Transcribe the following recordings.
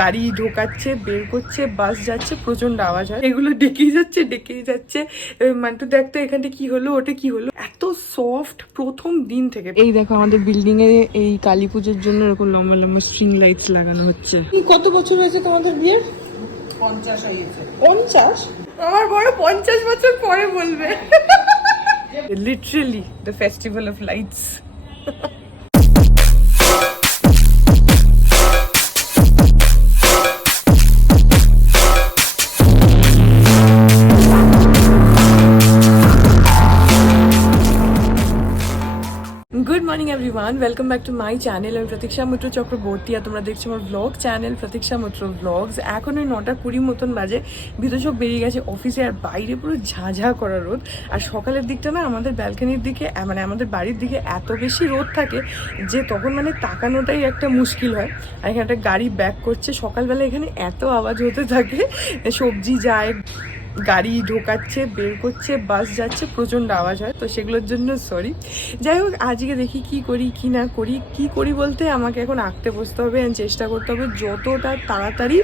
গাড়ি ঢোকাচ্ছে, বের করছে, বাস যাচ্ছে, প্রচন্ড আওয়াজ হয়, এগুলো ডেকেই যাচ্ছে। মান্টু দেখতো এখানটা কি হলো, ওটা কি হলো, এত সফট প্রথম দিন থেকে। এই দেখো আমাদের বিল্ডিং এ এই কালী পুজোর জন্য এরকম লম্বা লম্বা স্ট্রিং লাইটস লাগানো হচ্ছে। কত বছর হয়েছে তোমাদের বিয়ের? 50 হয়েছে। 50? আমার বড় 50 বছর পরে বলবে। Literally the festival of lights. Good morning everyone, welcome back to my channel. আমি প্রতীক্ষা মৈত্র চক্রবর্তী আর তোমরা দেখছো আমার ব্লগ চ্যানেল প্রতীক্ষা মৈত্র ব্লগস। এখন ওই 9:20 মতন বাজে, ভিতর সব বেরিয়ে গেছে অফিসে, আর বাইরে পুরো ঝাঁঝা করা রোদ। আর সকালের দিকটা না আমাদের ব্যালকনির দিকে, মানে আমাদের বাড়ির দিকে এত বেশি রোদ থাকে যে তখন মানে তাকানোটাই একটা মুশকিল হয়। আর এখানে একটা গাড়ি ব্যাক করছে, সকালবেলা এখানে এত আওয়াজ হতে থাকে, সবজি যায়, গাড়ি ঢোকাচ্ছে, বের করছে, বাস যাচ্ছে, প্রচণ্ড আওয়াজ হয়, তো সেগুলোর জন্য সরি। যাই হোক, আজকে দেখি কি করি কি না করি। কি করি বলতে আমাকে এখন আঁকতে বসতে হবে, চেষ্টা করতে হবে যতটা তাড়াতাড়ি,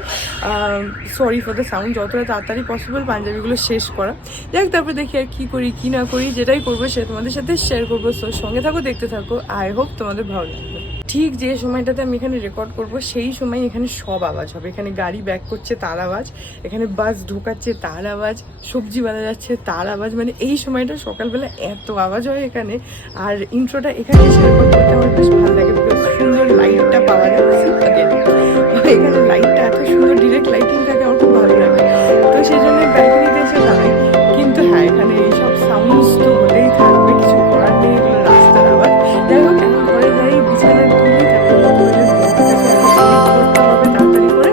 সরি ফর দ্য সাউন্ড, যতটা তাড়াতাড়ি পসিবল পাঞ্জাবিগুলো শেষ করা। যাই হোক, তারপরে দেখি আর কি করি কি না করি, যেটাই করবো সে তোমাদের সাথে শেয়ার করবো। সো সঙ্গে থাকো, দেখতে থাকো, আই হোপ তোমাদের ভালো লাগবে। ঠিক যে সময়টাতে আমি এখানে রেকর্ড করব সেই সময় এখানে সব আওয়াজ হবে। এখানে গাড়ি ব্যাক করছে তার আওয়াজ, এখানে বাস ঢোকাচ্ছে তার আওয়াজ, সবজি বানা যাচ্ছে তার আওয়াজ, মানে এই সময়টা সকালবেলা এত আওয়াজ হয় এখানে। আর ইন্ট্রোটা এখানে শেয়ার করতে আমার বেশ ভালো লাগে, সুন্দর লাইটটা পাওয়া যাচ্ছে। এখানে লাইটটা এত সুন্দর, ডিরেক্ট লাইটিং থাকে, আমার খুব ভালো লাগে। তো সেই জন্য ব্যালকনিতে এসে দাঁড়াই। কিন্তু হ্যাঁ, এখানে এইসব সাউন্ডস তো হতেই থাকবে, কিছু করার নেই, এগুলো রাস্তার আওয়াজ। যাই হোক, এখন ঘরে যাই, বিছানায় তুলি, তারপরে তাড়াতাড়ি করে,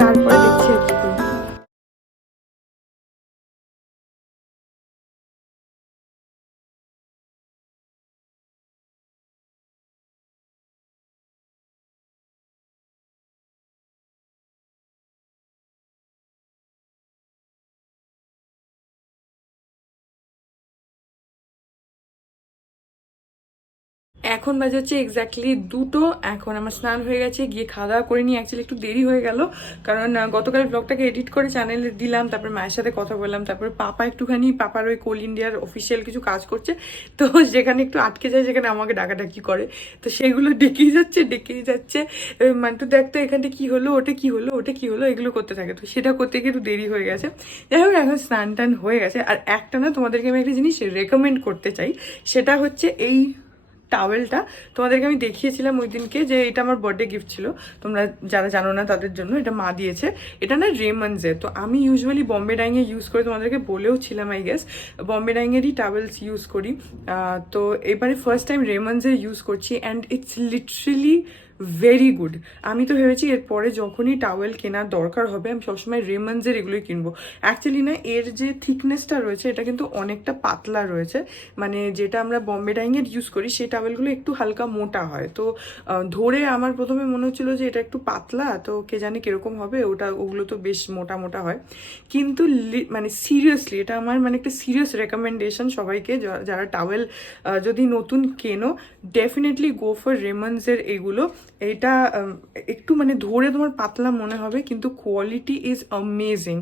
তারপরে দেখছি আর কি করি। এখন বাজে হচ্ছে এক্স্যাক্টলি 2টো। এখন আমার স্নান হয়ে গেছে, গিয়ে খাওয়া দাওয়া করে নিয়ে অ্যাকচুয়ালি একটু দেরি হয়ে গেল, কারণ গতকাল ব্লগটাকে এডিট করে চ্যানেলে দিলাম, তারপরে মায়ের সাথে কথা বললাম, তারপরে পাপা একটুখানি, পাপার ওই কোল ইন্ডিয়ার অফিসিয়াল কিছু কাজ করছে, তো যেখানে একটু আটকে যায়, সেখানে আমাকে ডাকাডাকি করে, তো সেগুলো ডেকেই যাচ্ছে। মান্টু দেখতো এখানটা কি হলো, ওটা কি হলো, ওটা কি হলো, এগুলো করতে থাকে, তো সেটা করতে গিয়ে একটু দেরি হয়ে গেছে। যাই হোক, এখন স্নান টান হয়ে গেছে। আর একটা না, তোমাদেরকে আমি একটা জিনিস রেকমেন্ড করতে চাই, সেটা হচ্ছে এই টাওয়েলটা। তোমাদেরকে আমি দেখিয়েছিলাম ওই দিনকে যে এটা আমার বার্থডে গিফট ছিল, তোমরা যারা জানো না তাদের জন্য, এটা মা দিয়েছে। এটা না রেমন্ডসের, তো আমি ইউজুয়ালি বম্বে ডাইংয়ে ইউজ করি, তোমাদেরকে বলেও ছিলাম আই গেস, বম্বে ডাইংয়েরই টাওয়েলস ইউজ করি। তো এবারে ফার্স্ট টাইম রেমন্ডসের ইউজ করছি, and it's literally very good. আমি তো ভেবেছি এরপরে যখনই টাওয়েল কেনার দরকার হবে আমি সবসময় রেমন্ডসের এগুলোই কিনবো। অ্যাকচুয়ালি না, এর যে থিকনেসটা রয়েছে এটা কিন্তু অনেকটা পাতলা রয়েছে, মানে যেটা আমরা বম্বে ডাইংয়ের ইউজ করি সেই টাওয়েলগুলো একটু হালকা মোটা হয়। তো ধরে আমার প্রথমে মনে হচ্ছিলো যে এটা একটু পাতলা, তো কে জানি কীরকম হবে, ওগুলো তো বেশ মোটা মোটা হয়। কিন্তু মানে সিরিয়াসলি এটা আমার মানে একটা সিরিয়াস রেকমেন্ডেশন সবাইকে, যারা টাওয়েল যদি নতুন কেনো, ডেফিনেটলি গো ফর রেমন্ডসের এগুলো। এটা একটু মানে ধরে তোমার পাতলা মনে হবে, কিন্তু কোয়ালিটি ইজ অ্যামেজিং।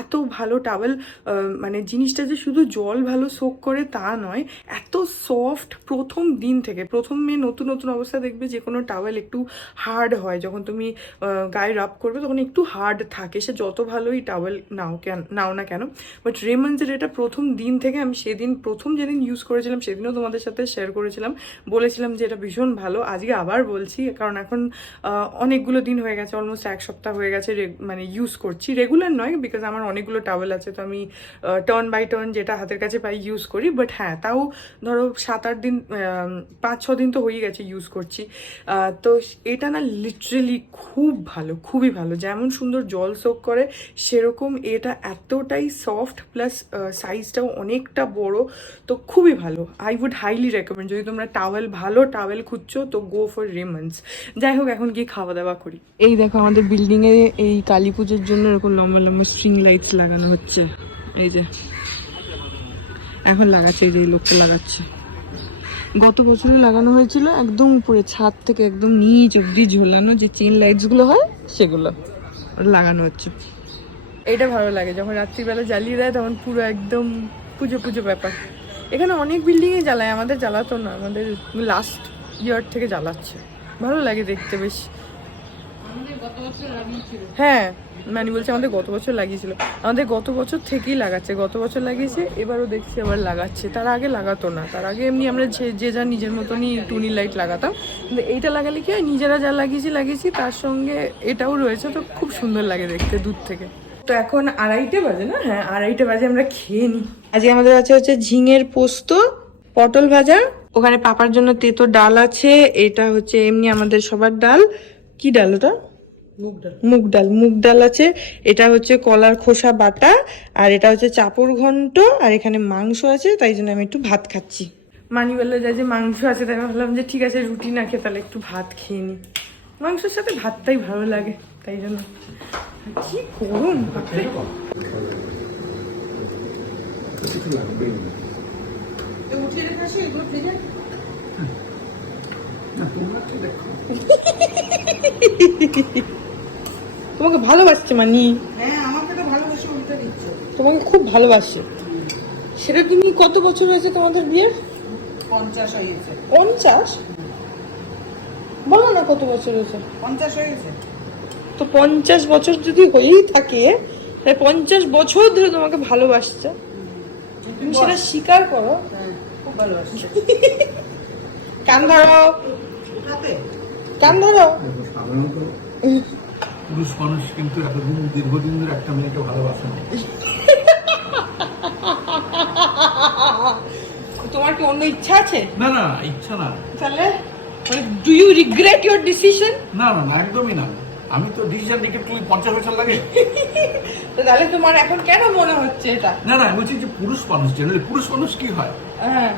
এত ভালো টাওয়েল, মানে জিনিসটা যে শুধু জল ভালো সোক করে তা নয়, এত সফট প্রথম দিন থেকে। প্রথমে নতুন নতুন অবস্থা দেখবে যে কোনো টাওয়েল একটু হার্ড হয়, যখন তুমি গায়ে রাব করবে তখন একটু হার্ড থাকে, সে যত ভালোই টাওয়েল নাও না কেন। বাট রেমন্ডসের এটা প্রথম দিন থেকে, আমি সেদিন প্রথম যেদিন ইউজ করেছিলাম সেদিনও তোমাদের সাথে শেয়ার করেছিলাম, বলেছিলাম যে এটা ভীষণ ভালো। আজকে আবার বলছি, কারণ এখন অনেকগুলো দিন হয়ে গেছে, অলমোস্ট 1 সপ্তাহ হয়ে গেছে মানে ইউজ করছি, রেগুলার নয়, বিকজ আমার অনেকগুলো টাওয়েল আছে, তো আমি টার্ন বাই টার্ন যেটা হাতের কাছে পাই ইউজ করি। বাট হ্যাঁ, তাও ধরো 7-8 দিন, 5-6 দিন তো হয়ে গেছে ইউজ করছি। তো এটা না লিটারেলি খুব ভালো, খুবই ভালো। যেমন সুন্দর জল সোক করে, সেরকম এটা এতটাই সফট, প্লাস সাইজটাও অনেকটা বড়, তো খুবই ভালো। আই উড হাইলি রেকমেন্ড, যদি তোমরা ভালো টাওয়েল খুঁজছো তো গো ফর রেমন্ডস। যাই হোক, এখন গিয়ে খাওয়া দাওয়া করি। এই দেখো আমাদের বিল্ডিং এ এই কালী পুজোর জন্য এরকম লম্বা লম্বা স্ট্রিং লাইটস লাগানো হচ্ছে, এই যে এখন লাগাচ্ছে, এই যে লোকটা লাগাচ্ছে। গত বছরই লাগানো হয়েছিল, একদম উপরে ছাদ থেকে একদম নিচ অব্দি ঝোলানো, যে চেন লাইটস গুলো হয় সেগুলো লাগানো হচ্ছে। এটা ভালো লাগে যখন রাত্রিবেলা জ্বালিয়ে দেয়, তখন পুরো একদম পুজো পুজো ব্যাপার। এখানে অনেক বিল্ডিংয়ে জ্বালায়, আমাদের জ্বালাতো না, আমাদের লাস্ট ইয়ার থেকে জ্বালাচ্ছে। ভালো লাগে দেখতে বেশ। হ্যাঁ, মানে বলছে আমাদের গত বছর লাগিয়েছিল, আমাদের গত বছর থেকেই লাগাচ্ছে, গত বছর লাগিয়েছে, এবারও দেখছি আবার লাগাচ্ছে। তার আগে লাগাতো না, তার আগে এমনি আমরা যে যা নিজের মতনই টুনি লাইট লাগাতাম, কিন্তু এইটা লাগালে কি হয়, নিজেরা যা লাগিয়েছি তার সঙ্গে এটাও রয়েছে, তো খুব সুন্দর লাগে দেখতে দূর থেকে। তো এখন 2:30 বাজে না? হ্যাঁ, 2:30 বাজে, আমরা খেয়ে নিই। আজকে আমাদের আছে হচ্ছে ঝিঙের পোস্ত, পটল ভাজা, ওখানে পাপার জন্য তেতো ডাল আছে, এটা হচ্ছে এমনি আমাদের সবার ডাল। কি ডাল ওটা? মুগ ডাল আছে, এটা হচ্ছে কলার খোসা বাটা, আর এটা হচ্ছে চাপড় ঘন্ট, আর এখানে মাংস আছে, তাই জন্য আমি একটু ভাত খাচ্ছি। মানি বললো যে মাংস আছে, তাই আমি ভাবলাম যে ঠিক আছে, রুটি না খেয়ে তাহলে একটু ভাত খেয়ে নি, মাংসের সাথে ভাতটাই ভালো লাগে, তাই জন্য। কি করুন তোমাকে ভালোবাসছে মানি। হ্যাঁ, আমাকে তো ভালোবাসে, উল্টা দিচ্ছে। তোমাকে খুব ভালোবাসে। সেটা তুমি কত বছর হয়েছে তোমাদের বিয়ের? 50 হয়েছে। 50? বলো না কত বছর হয়েছে। 50 হয়েছে। তো 50 বছর যদি হয়েই থাকে, তাই 50 বছর ধরে তোমাকে ভালোবাসছে, তুমি সেটা স্বীকার করো। হ্যাঁ, খুব ভালোবাসছে। কান ধরো, তাতে কান ধরো। সাধারণত পুরুষ মানুষ কিন্তু এতদিন দীর্ঘদিন ধরে একটা মেয়েকে ভালোবাসে না। তোমার কি অন্য ইচ্ছা আছে? না না, ইচ্ছা না। তাহলে do you regret your decision? না না না, একদমই না। আমি তো ডিসিশন নিতে তুমি 50 বছর লাগে। তাহলে তোমার এখন কেন মনে হচ্ছে এটা? না না, আমি বলছি যে পুরুষ মানুষ, জেনারেলি পুরুষ মানুষ কি হয়, হ্যাঁ,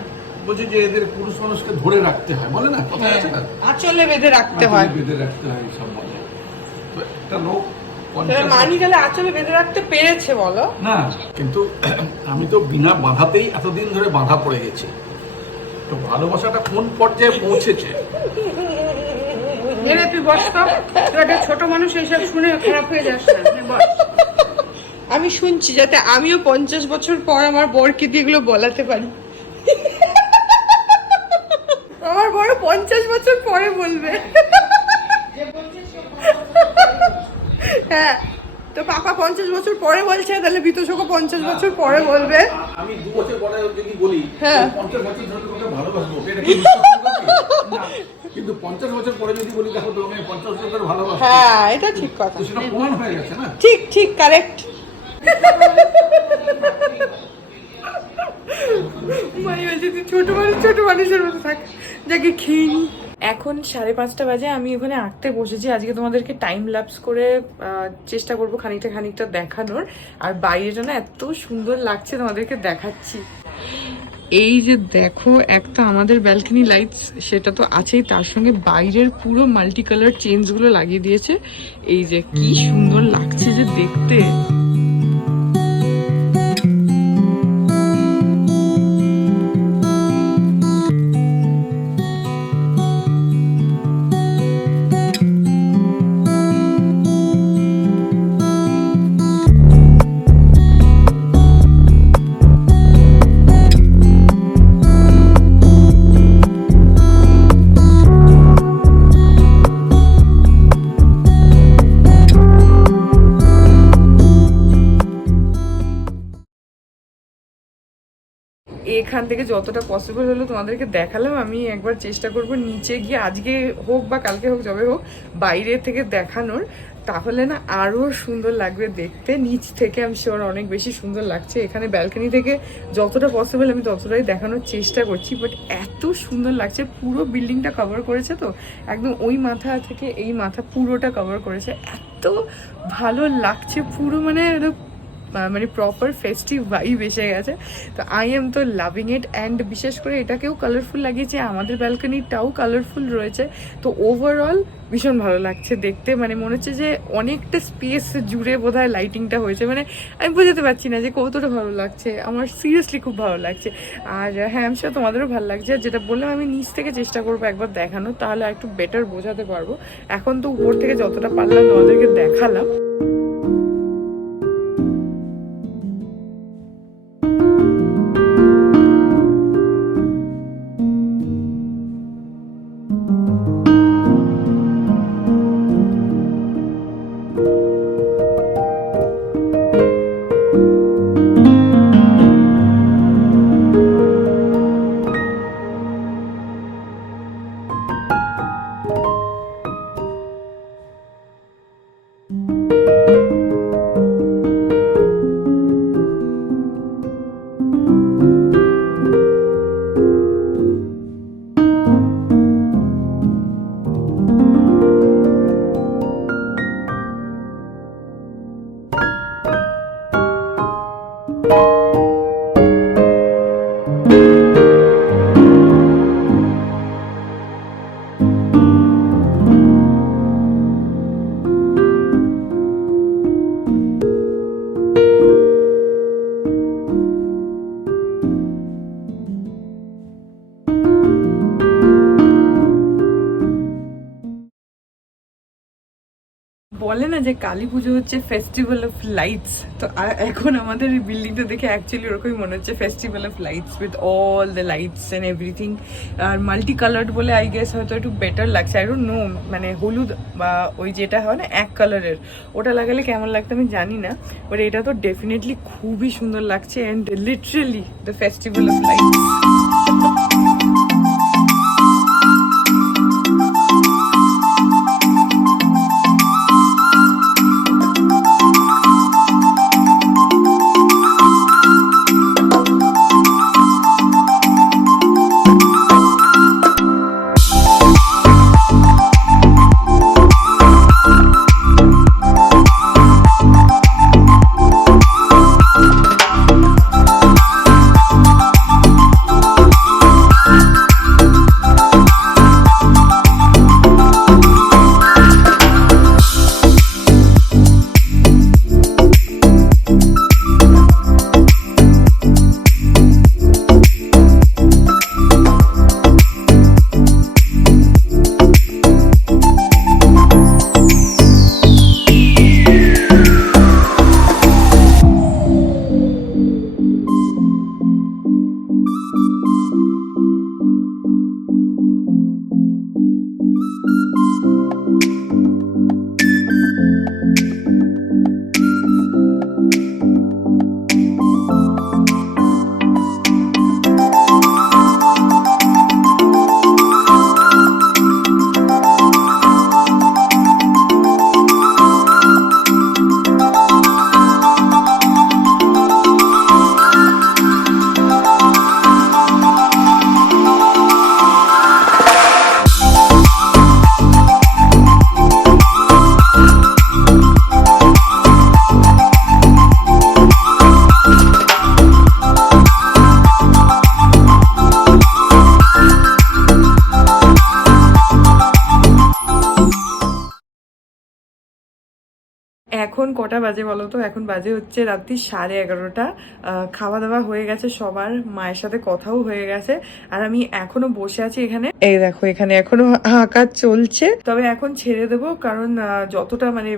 বলছি যে এদের পুরুষ মানুষকে ধরে রাখতে হয়, বলে না, কথা আছে না, আঁচলে বেঁধে রাখতে হয়। বেঁধে রাখতে হয়, সব বলে। তো একটা লোক তাহলে মানি তাহলে আঁচলে বেঁধে রাখতে পেরেছে বলো? না, কিন্তু আমি তো বিনা বাধাতেই এতদিন ধরে বাধা পড়ে গেছি। তো ভালোবাসাটা কোন পর্যায়ে পৌঁছেছে। তুই বস তো, তুই একটা ছোট মানুষ, এইসব শুনে খারাপ হয়ে যাস না। বস। আমি শুনছি যাতে আমিও 50 বছর পর আমার বরকে দিয়ে এগুলো বলাতে পারি। আমার বড় 50 বছর পরে বলবে। হ্যাঁ, তো পাপা 50 বছর পরে বলছে, তাহলে বিতোষকও 50 বছর পরে বলবে। আমি 2 বছর পরে যদি বলি হ্যাঁ। 50 বছর ধরে তোমাকে ভালোবাসবো, এটা কি বিশ্বাস করবে? না। কিন্তু 50 বছর পরে যদি বলি দেখো তোমাকে 50 বছর ধরে ভালোবাসবো, হ্যাঁ, এটা ঠিক কথা। তো সেটা প্রমাণ হয়ে গেছে না। ঠিক ঠিক, কারেক্ট। মানে বলছে তুই ছোট মানুষের মতো থাক, যাকে খেয়ে নি। এখন 5:30 বাজে, আমি ওখানে আঁকতে বসেছি। আজকে তোমাদেরকে টাইম ল্যাপস করে চেষ্টা করবো খানিকটা দেখানোর। আর বাইরেটা না এত সুন্দর লাগছে, তোমাদেরকে দেখাচ্ছি। এই যে দেখো, একটা আমাদের ব্যালকনি লাইটস, সেটা তো আছেই, তার সঙ্গে বাইরের পুরো মাল্টি কালার চেঞ্জগুলো লাগিয়ে দিয়েছে। এই যে কি সুন্দর লাগছে যে দেখতে। এখান থেকে যতটা পসিবল হলো তোমাদেরকে দেখালাম। আমি একবার চেষ্টা করব নিচে গিয়ে, আজকে হোক বা কালকে হোক, যবে হোক, বাইরে থেকে দেখানোর, তাহলে না আরও সুন্দর লাগবে দেখতে। নিচ থেকে আমি শিওর অনেক বেশি সুন্দর লাগছে। এখানে ব্যালকনি থেকে যতটা পসিবল আমি ততটাই দেখানোর চেষ্টা করছি, বাট এত সুন্দর লাগছে। পুরো বিল্ডিংটা কভার করেছে, তো একদম ওই মাথা থেকে এই মাথা পুরোটা কভার করেছে, এত ভালো লাগছে পুরো, মানে মানে প্রপার ফেস্টিভ ভাইব এসে গেছে। তো আই এম তো লাভিং ইট। অ্যান্ড বিশেষ করে এটাকেও কালারফুল লাগিয়েছে, আমাদের ব্যালকনিটাও কালারফুল রয়েছে। তো ওভারঅল ভীষণ ভালো লাগছে দেখতে, মানে মনে হচ্ছে যে অনেকটা স্পেস জুড়ে বোধহয় লাইটিংটা হয়েছে। মানে আমি বোঝাতে পারছি না যে কতটা ভালো লাগছে, আমার সিরিয়াসলি খুব ভালো লাগছে। আর হ্যাঁ, আমি সেটা তোমাদেরও ভালো লাগছে। আর যেটা বললাম, আমি নিচ থেকে চেষ্টা করবো একবার দেখানো, তাহলে একটু বেটার বোঝাতে পারবো। এখন তো উপর থেকে যতটা পারলাম তোমাদেরকে দেখালাম। বলে না যে কালী পুজো হচ্ছে ফেস্টিভ্যাল অফ লাইটস, তো এখন আমাদের এই বিল্ডিংটা দেখে অ্যাকচুয়ালি ওরকমই মনে হচ্ছে, festival of lights with all the lights and everything. আর মাল্টি কালার্ড বলে আই গেস হয়তো একটু বেটার লাগছে। আই ডোন্ট নো, মানে হলুদ বা ওই যেটা হয় না এক কালারের, ওটা লাগালে কেমন লাগতো আমি জানি না, বাট এটা তো ডেফিনেটলি খুবই সুন্দর লাগছে। And literally the festival of lights. এখন কটা বাজে বলো তো? এখন বাজে হচ্ছে রাত্রি 11:30। খাওয়া দাওয়া হয়ে গেছে সবার, মায়ের সাথে কথাও হয়ে গেছে, আর আমি এখনো বসে আছি এখানে। এই দেখো, এখানে এখনো আঁকা চলছে, তবে এখন ছেড়ে দেবো, কারণ যতটা মানে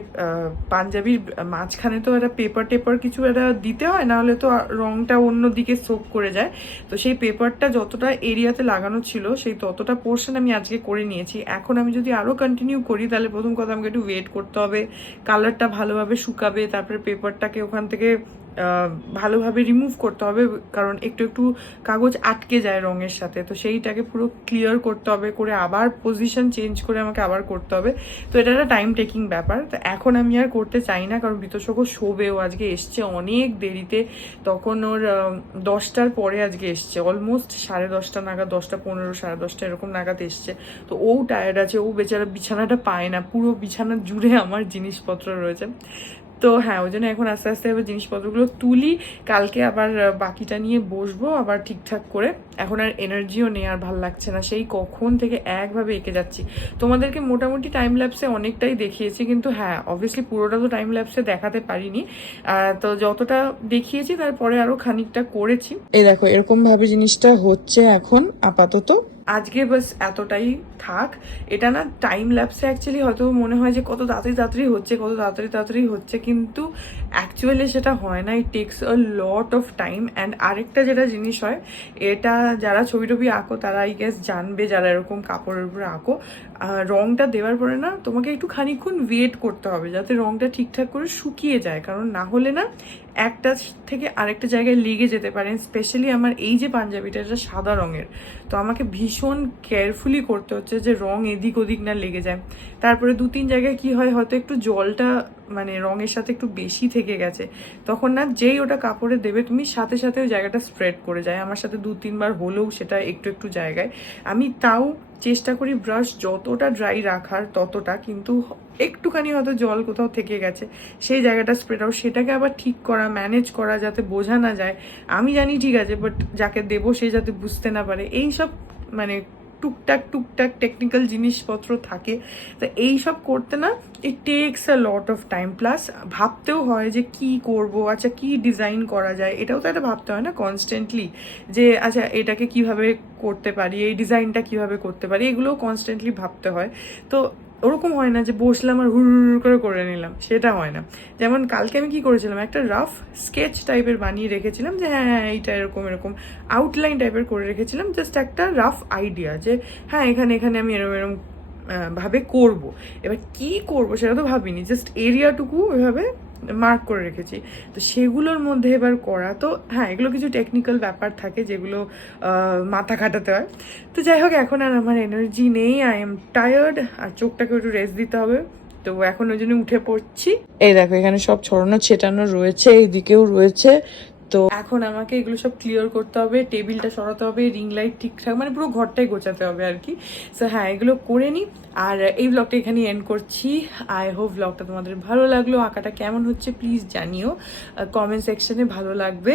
পাঞ্জাবির মাঝখানে তো একটা পেপার টেপার কিছু একটা দিতে হয়, নাহলে তো রংটা অন্যদিকে সোক করে যায়। তো সেই পেপারটা যতটা এরিয়াতে লাগানো ছিল সেই ততটা পোর্শন আমি আজকে করে নিয়েছি। এখন আমি যদি আরও কন্টিনিউ করি, তাহলে প্রথম কথা আমাকে একটু ওয়েট করতে হবে, কালারটা ভালোভাবে শুকাবে, তারপরে পেপারটাকে ওখান থেকে ভালোভাবে রিমুভ করতে হবে, কারণ একটু একটু কাগজ আটকে যায় রঙের সাথে। তো সেইটাকে পুরো ক্লিয়ার করতে হবে, করে আবার পজিশন চেঞ্জ করে আমাকে আবার করতে হবে। তো এটা একটা টাইম টেকিং ব্যাপার। তো এখন আমি আর করতে চাই না, কারণ বিতোষকও শোবে, ও আজকে এসছে অনেক দেরিতে, তখন ওর 10টার পরে আজকে এসছে, অলমোস্ট 10:30 নাগাদ, 10:15, 10:30 এরকম নাগাদ এসছে। তো ও টায়ার্ড আছে, ও বেচারা বিছানাটা পায় না, পুরো বিছানা জুড়ে আমার জিনিসপত্র রয়েছে। তো হ্যাঁ, ওই জন্য এখন আস্তে আস্তে আবার জিনিসপত্রগুলো তুলি, কালকে আবার বাকিটা নিয়ে বসবো আবার ঠিকঠাক করে। এখন আর এনার্জিও নেই, আর ভাল লাগছে না, সেই কখন থেকে একভাবে এঁকে যাচ্ছি। তোমাদেরকে মোটামুটি টাইম ল্যাপসে অনেকটাই দেখিয়েছি, কিন্তু হ্যাঁ অবভিয়াসলি পুরোটা তো টাইম ল্যাপসে দেখাতে পারিনি। তো যতটা দেখিয়েছি তারপরে আরো খানিকটা করেছি। এই দেখো এরকম ভাবে জিনিসটা হচ্ছে এখন আপাতত। আজকে বাস এতটাই থাক। এটা না টাইম ল্যাপসে অ্যাকচুয়ালি হয়তো মনে হয় যে কত তাড়াতাড়ি হচ্ছে, কত তাড়াতাড়ি হচ্ছে, কিন্তু অ্যাকচুয়ালি সেটা হয় না। It takes a lot of time. And আরেকটা যেটা জিনিস হয়, এটা যারা ছবি টবি আঁকো তারা আই গেস জানবে, যারা এরকম কাপড়ের উপরে আঁকো, রংটা দেওয়ার পরে না তোমাকে একটু খানিকক্ষণ ওয়েট করতে হবে যাতে রংটা ঠিকঠাক করে শুকিয়ে যায়, কারণ না হলে না একটা থেকে আরেকটা জায়গায় লেগে যেতে পারে। স্পেশালি আমার এই যে পাঞ্জাবিটা, এটা সাদা রঙের, তো আমাকে ভীষণ কেয়ারফুলি করতে হচ্ছে যে রং এদিক ওদিক না লেগে যায়। তারপরে 2-3 জায়গায় কি হয়, হয়তো একটু জলটা মানে রঙের সাথে একটু বেশি থেকে গেছে, তখন না যেই ওটা কাপড়ে দেবে তুমি সাথে সাথে ওই জায়গাটা স্প্রেড করে যায়। আমার সাথে 2-3 বার হলেও সেটা একটু একটু জায়গায়। আমি তাও চেষ্টা করি ব্রাশ যতটা ড্রাই রাখার ততটা, কিন্তু একটুখানি হয়তো জল কোথাও থেকে গেছে, সেই জায়গাটা স্প্রেড আউট, সেটাকে আবার ঠিক করা, ম্যানেজ করা যাতে বোঝা না যায়। আমি জানি ঠিক আছে, বাট যাকে দেবো সে যাতে বুঝতে না পারে, এইসব মানে টুকটাক টেকনিক্যাল জিনিসপত্র থাকে। তো এইসব করতে না it takes a lot of time. Plus ভাবতেও হয় যে কি করব, আচ্ছা কি ডিজাইন করা যায়, এটাও তো একটা ভাবতে হয় না কনস্ট্যান্টলি, যে আচ্ছা এটাকে কিভাবে করতে পারি, এই ডিজাইনটা কিভাবে করতে পারি, এগুলোও কনস্ট্যান্টলি ভাবতে হয়। তো ওরকম হয় না যে বসলাম আর হুড় করে নিলাম, সেটা হয় না। যেমন কালকে আমি কি করেছিলাম, একটা রাফ স্কেচ টাইপের বানিয়ে রেখেছিলাম যে হ্যাঁ এইটা এরকম আউটলাইন টাইপের করে রেখেছিলাম, জাস্ট একটা রাফ আইডিয়া যে হ্যাঁ এখানে আমি এরকম ভাবে করব। এবার কি করব সেটা তো ভাবিনি, জাস্ট এরিয়াটুকু এভাবে মার্ক করে রেখেছি। তো সেগুলোর মধ্যে এবার করা, তো হ্যাঁ এগুলো কিছু টেকনিক্যাল ব্যাপার থাকে যেগুলো মাথা খাটাতে হয়। তো যাই হোক, এখন আর আমার এনার্জি নেই, আই এম টায়ার্ড, আর চোখটাকে একটু রেস্ট দিতে হবে। তো এখন ওই জন্য উঠে পড়ছি। এই দেখো এখানে সব ছড়ানো ছেটানো রয়েছে, এইদিকেও রয়েছে। তো এখন আমাকে এগুলো সব ক্লিয়ার করতে হবে, টেবিলটা সরাতে হবে, রিং লাইট ঠিকঠাক, মানে পুরো ঘরটাই গোছাতে হবে আর কি। সো হ্যাঁ এগুলো করে নিই, আর এই ব্লগটা এখানে এন্ড করছি। আই হোপ ব্লগটা তোমাদের ভালো লাগলো। আঁকাটা কেমন হচ্ছে প্লিজ জানিও কমেন্ট সেকশনে, ভালো লাগবে।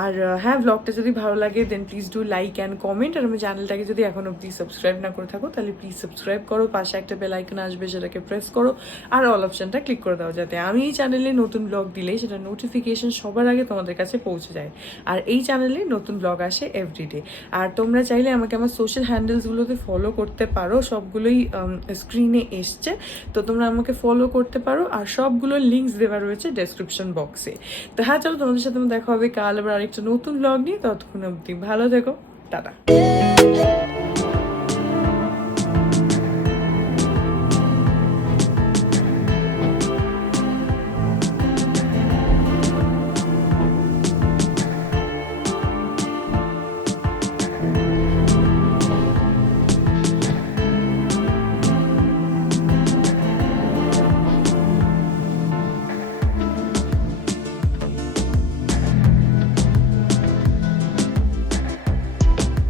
আর হ্যাঁ ব্লগটা যদি ভালো লাগে then please do like and comment. আর আমার চ্যানেলটাকে যদি এখন অব্দি সাবস্ক্রাইব না করে থাকো তাহলে প্লিজ সাবস্ক্রাইব করো, পাশে একটা বেল আইকন আসবে সেটাকে প্রেস করো, আর অল অপশনটা ক্লিক করে দাও যাতে আমি এই চ্যানেলে নতুন ব্লগ দিলেই সেটা নোটিফিকেশন সবার আগে তোমাদের কাছে পৌঁছে যায়। আর এই চ্যানেলে নতুন ব্লগ আসে এভরিডে। আর তোমরা চাইলে আমাকে আমার সোশ্যাল হ্যান্ডেলসগুলোতে ফলো করতে পারো, সবগুলোই স্ক্রিনে এসছে, তো তোমরা আমাকে ফলো করতে পারো। আর সবগুলোর লিঙ্কস দেওয়া রয়েছে ডেসক্রিপশন বক্সে। তো হ্যাঁ চলো, তোমাদের সাথে দেখা হবে কাল আবার আরেকটা নতুন ব্লগ নিয়ে। ততক্ষণ অবধি ভালো থেকো, টাটা।